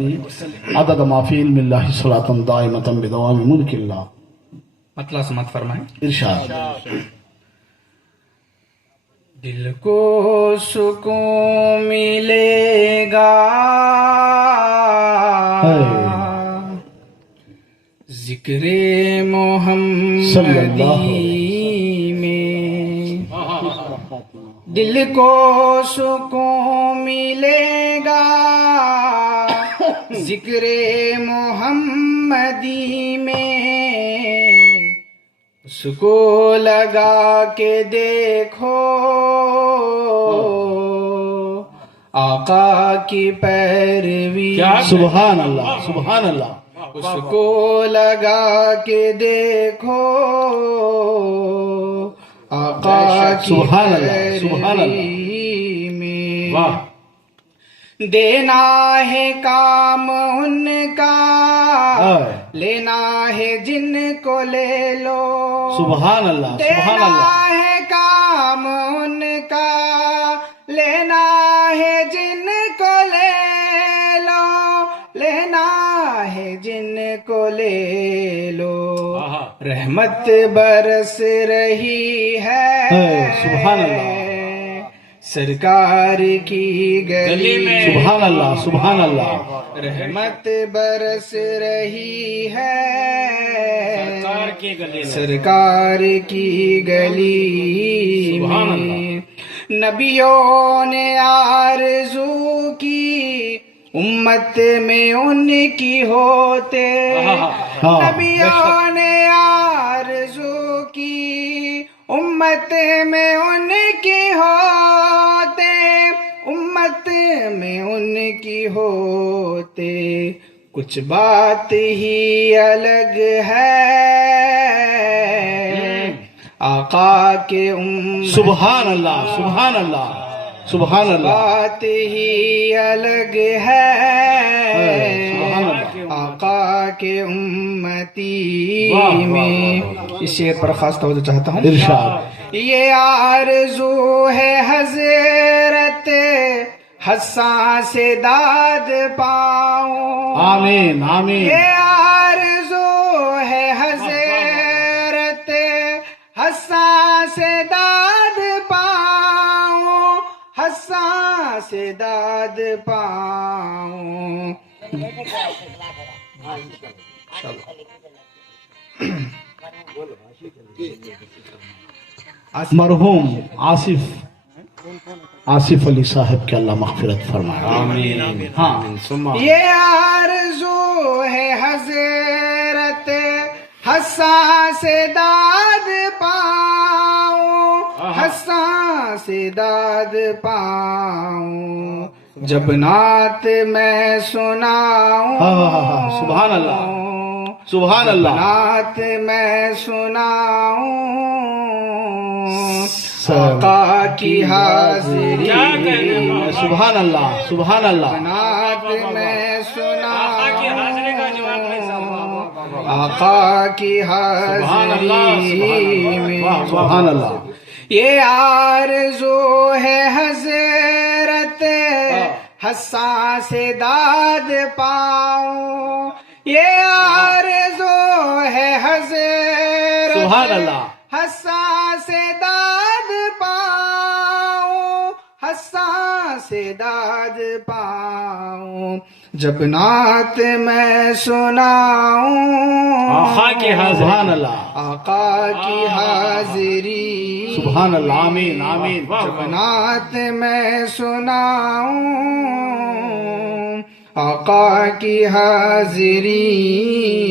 عدد ما فی علم اللہ صلاۃ دائمۃ بدوام ملک اللہ. مطلع سمت فرمائیں. ارشاد. دل کو سکون ملے گا ذکر محمدی میں، دل کو سکون ملے گا ذکر محمدی میں، اس کو لگا کے دیکھو آقا کی پیروی. سبحان اللہ سبحان اللہ. اس کو لگا کے دیکھو آقا کی سبحان اللہ سبحان اللہ. پیروی میں. واہ. دینا ہے کام ان کا، لینا ہے جن کو لے لو. سبحان اللہ سبحان دینا اللہ. ہے کام ان کا، لینا ہے جن کو لے لو، لینا ہے جن کو لے لو. رحمت برس رہی ہے سبحان اللہ. سرکار کی گلی میں. سبحان اللہ سبحان اللہ. رحمت برس رہی ہے سرکار کی گلی میں. نبیوں نے آرزو کی امت میں ان کی ہوتے، نبیوں نے آرزو کی امت میں ان کی ہوتے، امت میں ان کی ہوتے. کچھ بات ہی الگ ہے آقا کے سبحان اللہ سبحان اللہ سبحان اللہ. بات ہی الگ ہے آقا کے امتی میں. اس شعر پر خاص توجہ چاہتا ہوں. ارشاد. یہ آرزو ہے حضرت حساں سے داد پاؤں. آمین آمین. یہ آرزو ہے حضرت حساں سے داد پاؤں، حساں سے داد پاؤں. مرحوم آصف علی صاحب کے اللہ مغفرت فرمائے. آمین. ہاں. یہ آرزو ہے حضرت حساں سے داد پاؤں، حساں سے داد پاؤں. جب نعت میں سناؤں، سبحان اللہ سبحان اللہ. نعت میں سناؤں آقا کی حاضری. سبحان اللہ سبحان اللہ. نعت میں سناؤں آقا کی حاضری میں. سبحان اللہ. یہ آرزو ہے حضرت حساں سے داد پاؤں. یہ آرزو ہے حضرت سبحان اللہ. حساں سے داد پاؤں، حساں سے داد پاؤں. جب نعت میں سناؤں آقا کی سبحان اللہ آقا کی حاضری. سبحان اللہ. آمین آمین. جب نعت میں سناؤں آقا کی حاضری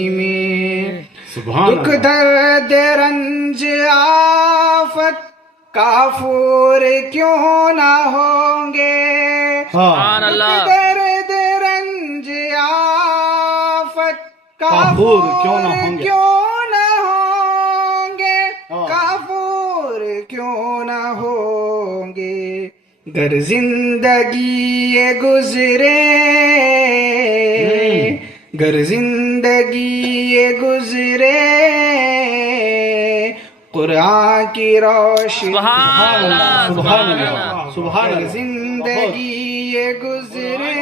میں. دکھ درد رنج آفت کافور کیوں نہ ہوں گے. دکھ درد رنج آفت کافور کیوں نہ ہوں گے، کافور کیوں نہ ہوں گے. گر زندگی یہ گزرے، گر زندگی یہ گزرے قرآن کی روشنی. سبحان اللہ سبحان اللہ سبحان گر اللہ. زندگی یہ گزرے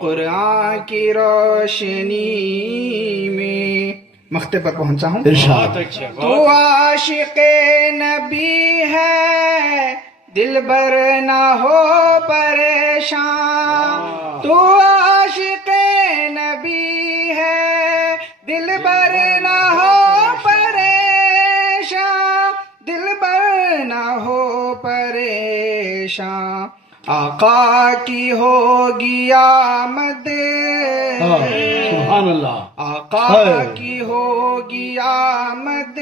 قرآن کی روشنی میں مقتے پر پہنچا ہوں. ارشاد. تو عاشق نبی ہے دلبر نہ ہو پریشان. تو عاشق نبی ہے دلبر نہ ہو پریشان. دلبر نہ ہو پریشان. آقا کی ہوگی آمد. سبحان اللہ. آقا کی ہوگی آمد.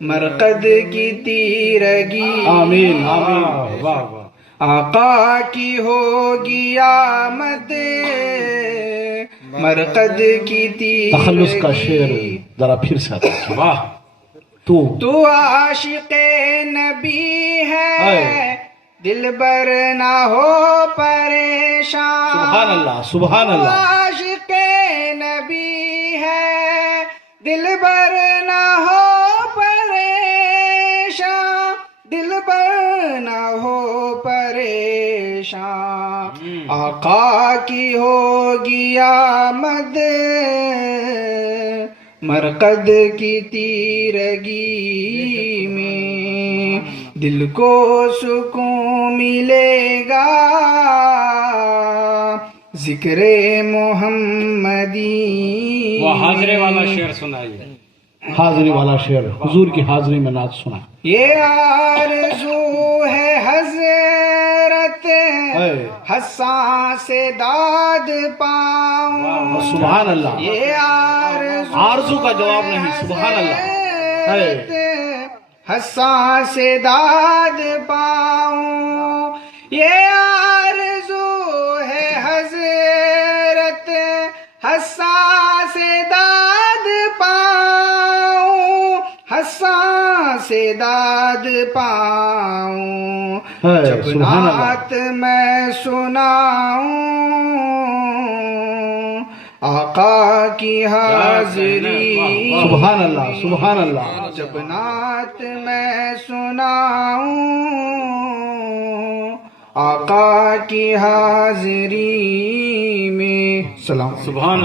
مرقد کی تیرگی. آمین آمین. واہ واہ. آقا کی ہوگی آمد. مرقد کی تیرگی. تخلص کا شعر ذرا پھر سے. واہ. تو عاشق نبی ہے دلبر نہ ہو پریشان. سبحان اللہ سبحان تو اللہ. عاشق نبی ہے دلبر نہ ہو پریشان. دلبر نہ ہو پریشان. آقا کی ہوگی آمد. مرقد کی تیرگی میں دل کو سکون ملے گا. ذکر محمدی. وہ حاضرے والا شعر سنائیے. حاضری والا شعر حضور کی حاضری میں نعت سنا. یہ آرزو ہے حضرت حساں سے داد پاؤں. سبحان اللہ. یہ آرزو کا جواب نہیں. سبحان اللہ. حساں سے داد پاؤں. یہ آرزو ہے حضرت حساں سے داد پاؤں. حساں سے داد پاؤں. جب نعت میں سناؤں آقا کی حاضری. سبحان اللہ سبحان اللہ. جب نعت میں سناؤں آقا کی حاضری میں. سلام. سبحان